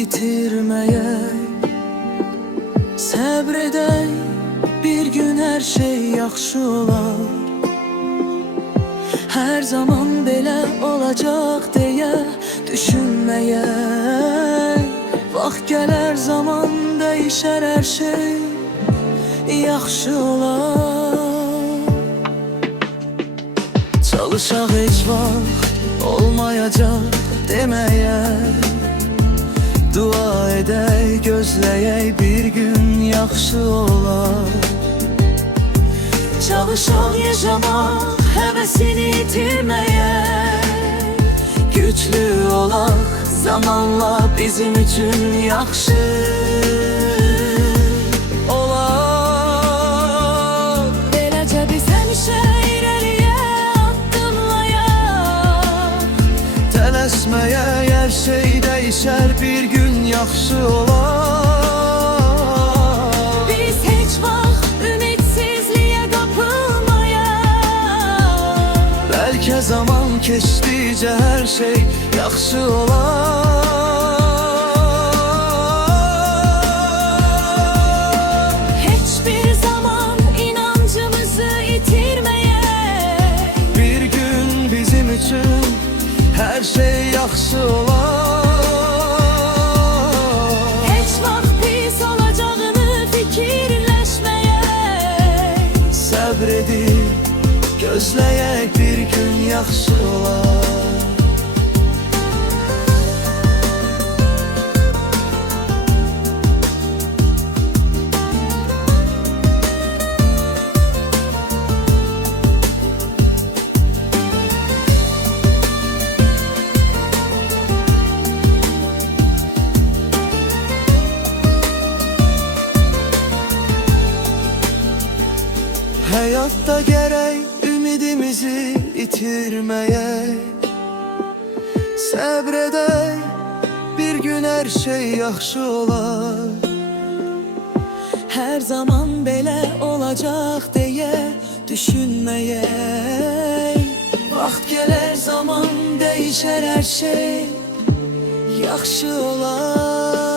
itirməyək, səbr edək, bir gün hər şey yaxşı olar. Hər zaman belə olacaq deyə düşünməyək, vaxt gələr, zaman dəyişər, hər şey yaxşı olar. Çalışaq, heç vaxt olmayacaq deməyək, dua edək, gözləyək, bir gün yaxşı olar. Çalışaq, yaşamaq, həvəsini itirməyək, güclü olaq, zamanla bizim üçün yaxşı olar. Beləcə biz həmişə irəliyə addımlayaq, tələsməyək, hər şey dəyişər, bir gün yaxşı olar. Biz heç vaxt ümitsizliyə qapılmayaq, bəlkə zaman keçdikcə hər şey yaxşı olar. Heç bir zaman inancımızı itirməyək, bir gün bizim üçün hər şey yaxşı olar. Heç vaxt pis olacağını fikirləşməyək, səbr edib, gözləyək, bir gün yaxşı olar. Həyatda gərək ümidimizi itirməyək, səbr edək, bir gün hər şey yaxşı olar. Hər zaman belə olacaq deyə düşünməyək, vaxt gələr, zaman dəyişər, hər şey yaxşı olar.